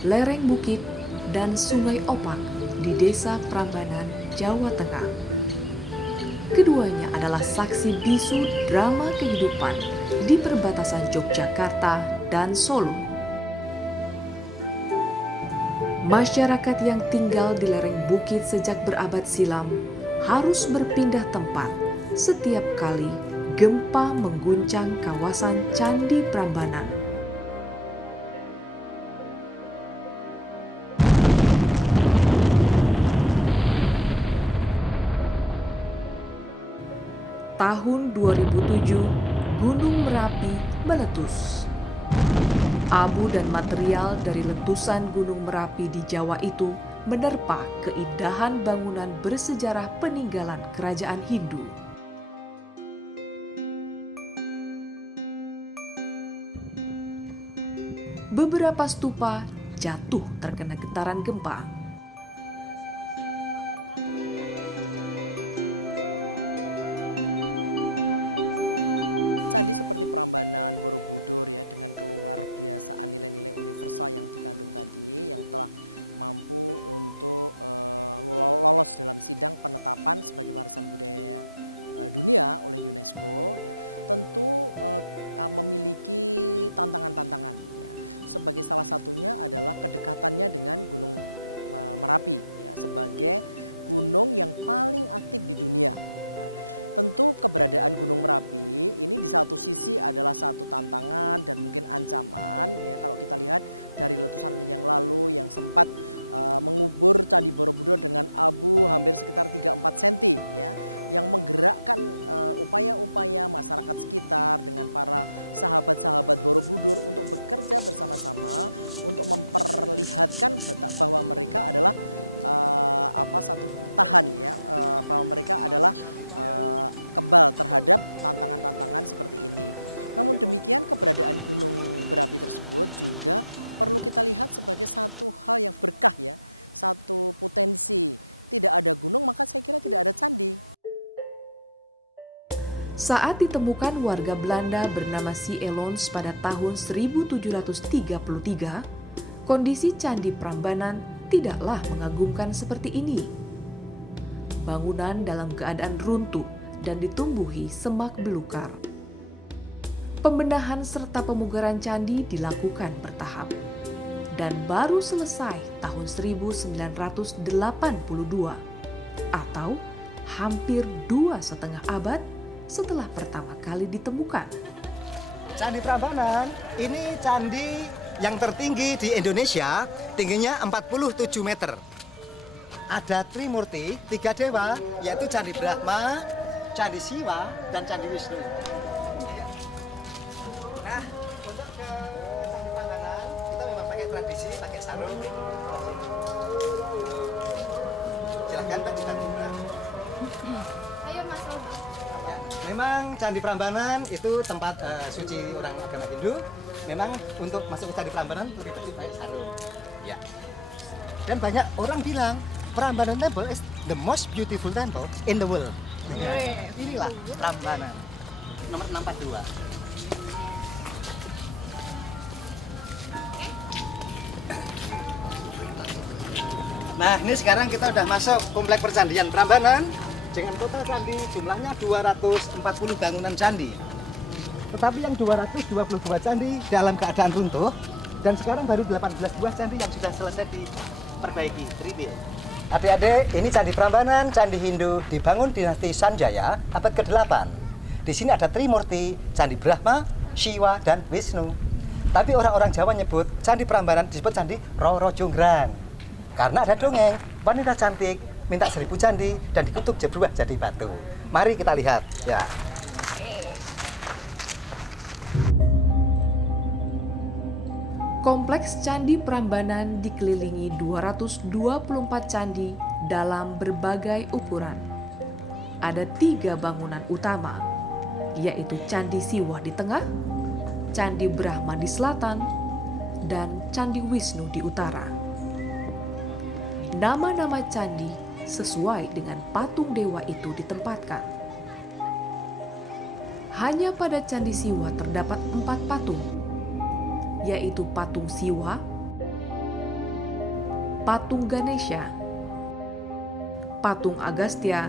Lereng bukit dan Sungai Opak di Desa Prambanan, Jawa Tengah. Keduanya adalah saksi bisu drama kehidupan di perbatasan Yogyakarta dan Solo. Masyarakat yang tinggal di lereng bukit sejak berabad silam harus berpindah tempat setiap kali gempa mengguncang kawasan Candi Prambanan. Tahun 2007, Gunung Merapi meletus. Abu dan material dari letusan Gunung Merapi di Jawa itu menerpa keindahan bangunan bersejarah peninggalan kerajaan Hindu. Beberapa stupa jatuh terkena getaran gempa. Candi seperti Prambanan, Borobudur ya, dengan keluar biasaan nilai-nilai universal yang dikandung tadi, yang telah mampu untuk lolos dalam sidang penetapan sebagai warisan budaya dunia oleh UNESCO, ya, tentu memiliki tantangan-tantangan. Ya. Sebagai salah satunya adalah kedekatannya dengan Gunung Merapi, ya, sebagai gunung yang paling aktif di dunia. Tentu keberadaan Gunung Merapi ini di satu sisi adalah satu tantangan dan mungkin ancaman, ya, kalau kita lihat dari letusan yang lalu yang sempat mengubur Candi Borobudur dengan abu hampir sekitar 3-4 cm, ya, yang menggerakkan upaya-upaya masyarakat sekitar dengan para sahabat-sahabat Borobudur untuk bekerja bersama-sama untuk memperlihatkan bahwa mereka adalah satu tahan, ya, bahwa mereka adalah kebal terhadap tantangan-tantangan seperti ini. Namun demikian, keberadaan Gunung Berapi tersebut juga perlu kita lihat sebagai satu hal yang berkah, ya, satu potensi. Tidak ada gunung maka saya kira tidak ada candi. Saat ditemukan warga Belanda bernama Si Elons pada tahun 1733, kondisi Candi Prambanan tidaklah mengagumkan seperti ini. Bangunan dalam keadaan runtuh dan ditumbuhi semak belukar. Pembenahan serta pemugaran candi dilakukan bertahap dan baru selesai tahun 1982 atau hampir 2,5 abad setelah pertama kali ditemukan. Candi Prambanan ini candi yang tertinggi di Indonesia, tingginya 47 meter. Ada Trimurti, 3 dewa, yaitu Candi Brahma, Candi Siwa, dan Candi Wisnu. Nah, untuk ke Candi Prambanan, kita memang pakai tradisi, pakai sarung. Silahkan Pak dibantu. Ayo Mas Robo. Memang Candi Prambanan itu tempat suci orang agama Hindu. Memang untuk masuk ke Candi Prambanan itu kita pakai sarung. Ya. Dan banyak orang bilang Prambanan Temple is the most beautiful temple in the world. Inilah Prambanan. Nomor 642. Nah, ini sekarang kita udah masuk komplek percandian Prambanan dengan total candi jumlahnya 240 bangunan candi. Tetapi yang 222 candi dalam keadaan runtuh dan sekarang baru 18 buah candi yang sudah selesai diperbaiki, rebuild. Adik-adik, ini Candi Prambanan, candi Hindu dibangun dinasti Sanjaya abad ke-8. Di sini ada Trimurti, Candi Brahma, Siwa, dan Wisnu. Tapi orang-orang Jawa nyebut Candi Prambanan disebut Candi Roro Jonggrang. Karena ada dongeng, wanita cantik minta 1000 candi dan dikutuk berubah jadi batu. Mari kita lihat, ya. Kompleks Candi Prambanan dikelilingi 224 candi dalam berbagai ukuran. Ada 3 bangunan utama, yaitu Candi Siwa di tengah, Candi Brahma di selatan, dan Candi Wisnu di utara. Nama-nama candi sesuai dengan patung dewa itu ditempatkan. hanya pada Candi Siwa terdapat 4 patung, yaitu patung Siwa, patung Ganesha, patung Agastya,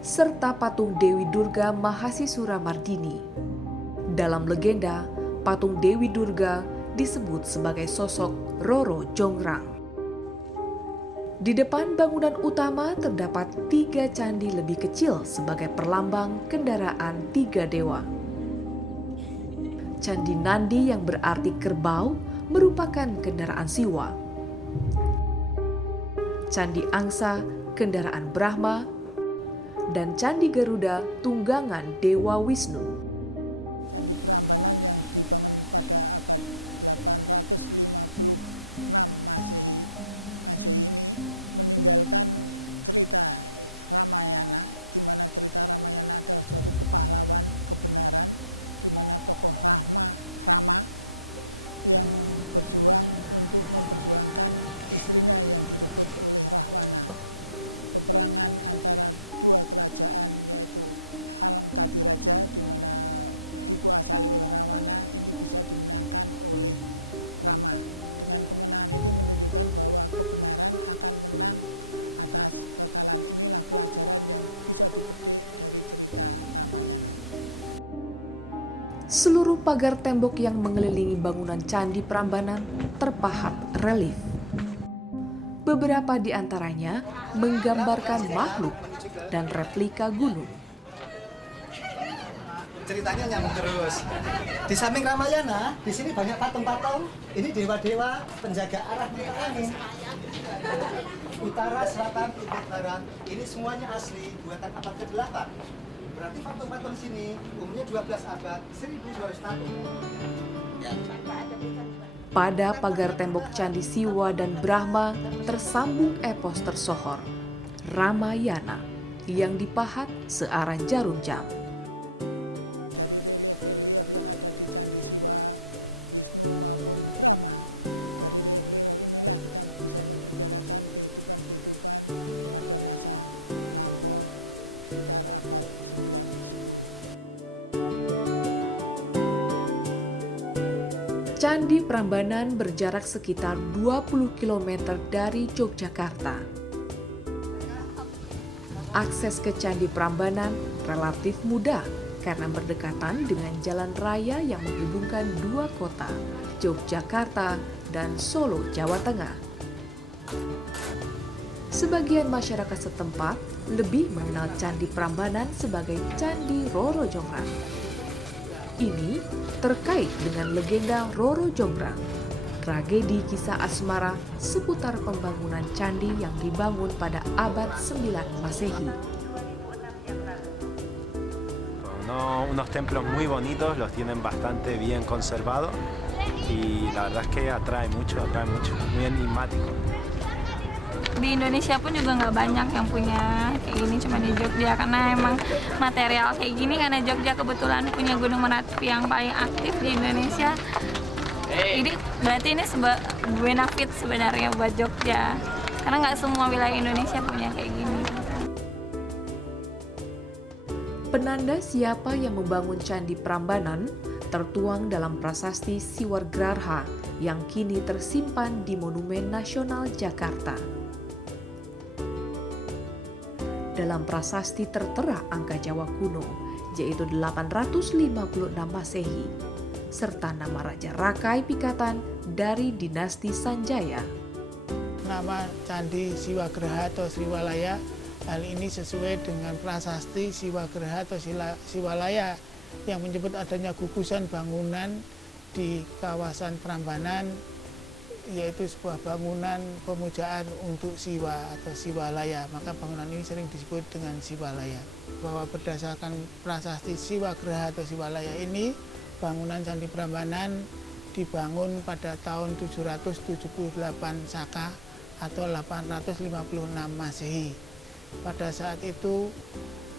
serta patung Dewi Durga Mahasisura Mardini. Dalam legenda, patung Dewi Durga disebut sebagai sosok Roro Jonggrang. Di depan bangunan utama terdapat 3 candi lebih kecil sebagai perlambang kendaraan 3 dewa. Candi Nandi yang berarti kerbau merupakan kendaraan Siwa. Candi Angsa kendaraan Brahma, dan Candi Garuda tunggangan Dewa Wisnu. Candi Prambanan yang dibangun pada abad 856 Masehi ini meninggalkan cerita Ramayana, di mana cerita Ramayana adalah suatu kepahlawan kebenaran, di mana tokoh Rama yang berjuang untuk memperjuangkan istrinya yang direbut oleh Rahwana. Peperangan antara 2 kerajaan yaitu Alengkadiraja di mana dikuasai oleh Rahwana ini bisa dimenangkan oleh Rama. Dengan kemenangan ini menunjukkan bahwa kebenaran akan menang atas kekalahan. Inilah pelajaran yang bisa dipetik dari cerita Ramayana. Seluruh pagar tembok yang mengelilingi bangunan Candi Prambanan terpahat relief. Beberapa di antaranya menggambarkan makhluk dan replika gunung. Ceritanya nyambung terus. Di samping Ramayana, di sini banyak patung-patung. Ini dewa-dewa penjaga arah mata angin. Utara, selatan, timur, barat. Ini semuanya asli buatan abad ke-8. Berarti patung-patung sini umurnya 12 abad, 1200 tahun. Ya. Pada pagar tembok Candi Siwa dan Brahma tersambung epos tersohor, Ramayana, yang dipahat searah jarum jam. Dari relief-relief yang ada di Candi Siwa, Wisnu maupun Brahma, dari relief-relief inilah kita bisa memperkirakan kehidupan-kehidupan pada masa lampau sekitar abad 9-10. Candi Prambanan berjarak sekitar 20 km dari Yogyakarta. Akses ke Candi Prambanan relatif mudah karena berdekatan dengan jalan raya yang menghubungkan 2 kota, Yogyakarta dan Solo, Jawa Tengah. Sebagian masyarakat setempat lebih mengenal Candi Prambanan sebagai Candi Roro Jonggrang. Ini terkait dengan legenda Roro Jonggrang, tragedi kisah asmara seputar pembangunan candi yang dibangun pada abad 9 Masehi. Unos templos muy bonitos, los tienen bastante bien conservados y la verdad es que atrae mucho, muy enigmático. Di Indonesia pun juga nggak banyak yang punya kayak gini, cuma di Jogja, karena emang material kayak gini, karena Jogja kebetulan punya gunung Merapi yang paling aktif di Indonesia. Jadi berarti ini benefit sebenarnya buat Jogja, karena nggak semua wilayah Indonesia punya kayak gini. Penanda siapa yang membangun Candi Prambanan tertuang dalam prasasti Siwargrarha yang kini tersimpan di Monumen Nasional Jakarta. Dalam prasasti tertera angka Jawa kuno, yaitu 856 Masehi, serta nama Raja Rakai Pikatan dari dinasti Sanjaya. Nama Candi Siwagraha atau Sriwalaya, hal ini sesuai dengan prasasti Siwagraha atau Siwalaya yang menyebut adanya gugusan bangunan di kawasan Prambanan, yaitu sebuah bangunan pemujaan untuk Siwa atau Siwalaya. Maka bangunan ini sering disebut dengan Siwalaya. Bahwa berdasarkan prasasti Siwagraha atau Siwalaya ini, bangunan Candi Prambanan dibangun pada tahun 778 Saka atau 856 Masehi. Pada saat itu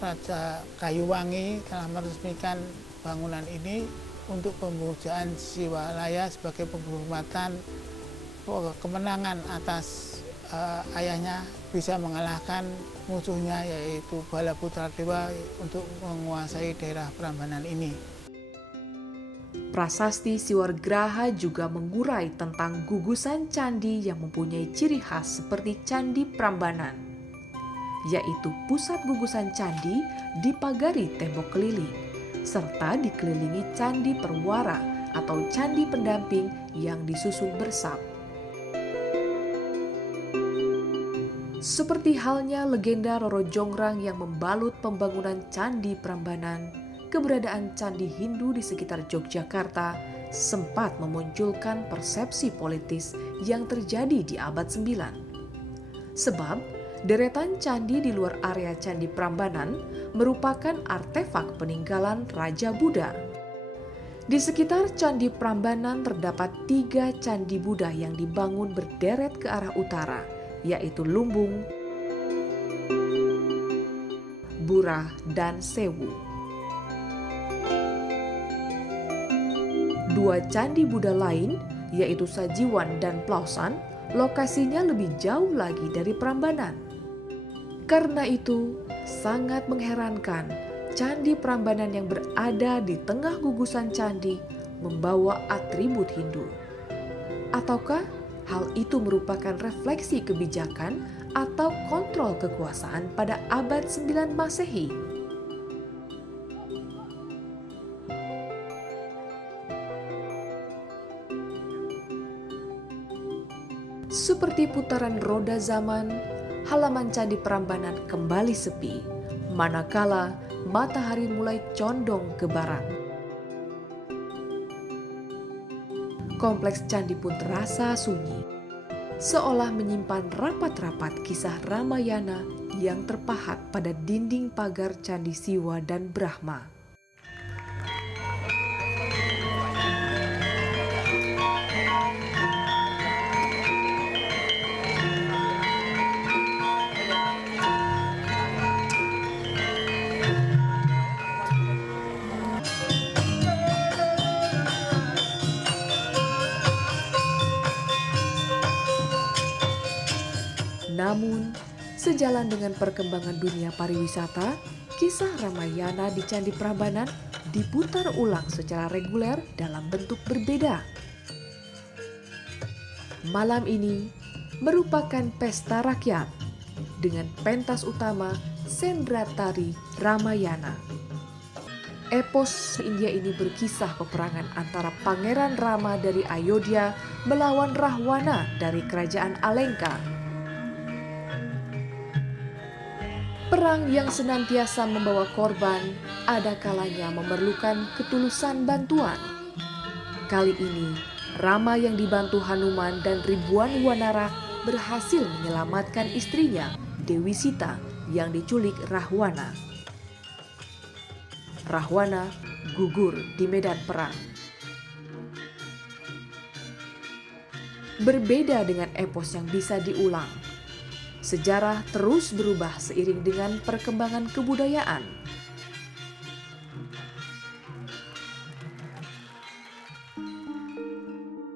Raja Kayuwangi telah meresmikan bangunan ini untuk pemujaan Siwalaya sebagai penghormatan kemenangan atas ayahnya bisa mengalahkan musuhnya yaitu Balaputra Dewa untuk menguasai daerah Prambanan ini. Prasasti Siwagraha juga mengurai tentang gugusan candi yang mempunyai ciri khas seperti Candi Prambanan, yaitu pusat gugusan candi dipagari tembok keliling, serta dikelilingi candi perwara atau candi pendamping yang disusun bersam. Seperti halnya legenda Roro Jonggrang yang membalut pembangunan Candi Prambanan, keberadaan candi Hindu di sekitar Yogyakarta sempat memunculkan persepsi politis yang terjadi di abad 9. Sebab, deretan candi di luar area Candi Prambanan merupakan artefak peninggalan Raja Buddha. Di sekitar Candi Prambanan terdapat 3 candi Buddha yang dibangun berderet ke arah utara, yaitu Lumbung, Burah, dan Sewu. 2 candi Buddha lain, yaitu Sajiwan dan Plosan, lokasinya lebih jauh lagi dari Prambanan. Karena itu, sangat mengherankan Candi Prambanan yang berada di tengah gugusan candi membawa atribut Hindu. Ataukah hal itu merupakan refleksi kebijakan atau kontrol kekuasaan pada abad 9 Masehi? Seperti putaran roda zaman, halaman Candi Prambanan kembali sepi, manakala matahari mulai condong ke barat. Kompleks candi pun terasa sunyi, seolah menyimpan rapat-rapat kisah Ramayana yang terpahat pada dinding pagar Candi Siwa dan Brahma. Namun, sejalan dengan perkembangan dunia pariwisata, kisah Ramayana di Candi Prambanan diputar ulang secara reguler dalam bentuk berbeda. Malam ini merupakan pesta rakyat dengan pentas utama Sendratari Ramayana. Epos India ini berkisah peperangan antara Pangeran Rama dari Ayodhya melawan Rahwana dari Kerajaan Alengka. Perang yang senantiasa membawa korban, ada kalanya memerlukan ketulusan bantuan. Kali ini, Rama yang dibantu Hanuman dan ribuan wanara berhasil menyelamatkan istrinya, Dewi Sita, yang diculik Rahwana. Rahwana gugur di medan perang. Berbeda dengan epos yang bisa diulang, sejarah terus berubah seiring dengan perkembangan kebudayaan.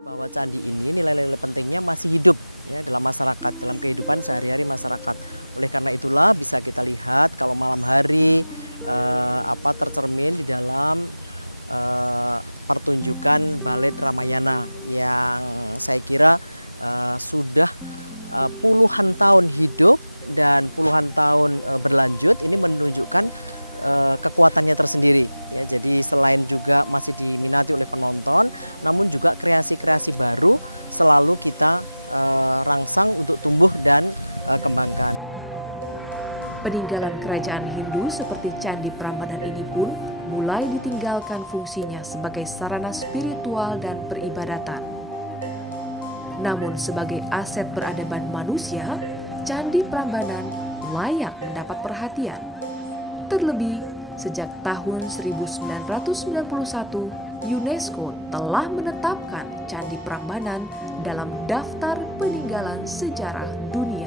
Bahwa candi ini nilai-nilai pentingnya masih hidup ya dalam masyarakat, dalam kehidupan sehari-hari masyarakat. Oleh karena itulah bisa kita lihat kalau malam hari tercermin di dalam pertunjukan balet Ramayana yang saya kira sudah puluhan tahun hidup dan puluhan tahun berlanjut. Ini menunjukkan kekuatannya tersendiri ya. Jadi selain juga masih diminati oleh penonton, namun juga kreasi-kreasi baru selalu kita rangsang untuk tumbuh dan kembangkan. Peninggalan kerajaan Hindu seperti Candi Prambanan ini pun mulai ditinggalkan fungsinya sebagai sarana spiritual dan peribadatan. Namun sebagai aset peradaban manusia, Candi Prambanan layak mendapat perhatian. Terlebih, sejak tahun 1991, UNESCO telah menetapkan Candi Prambanan dalam daftar peninggalan sejarah dunia.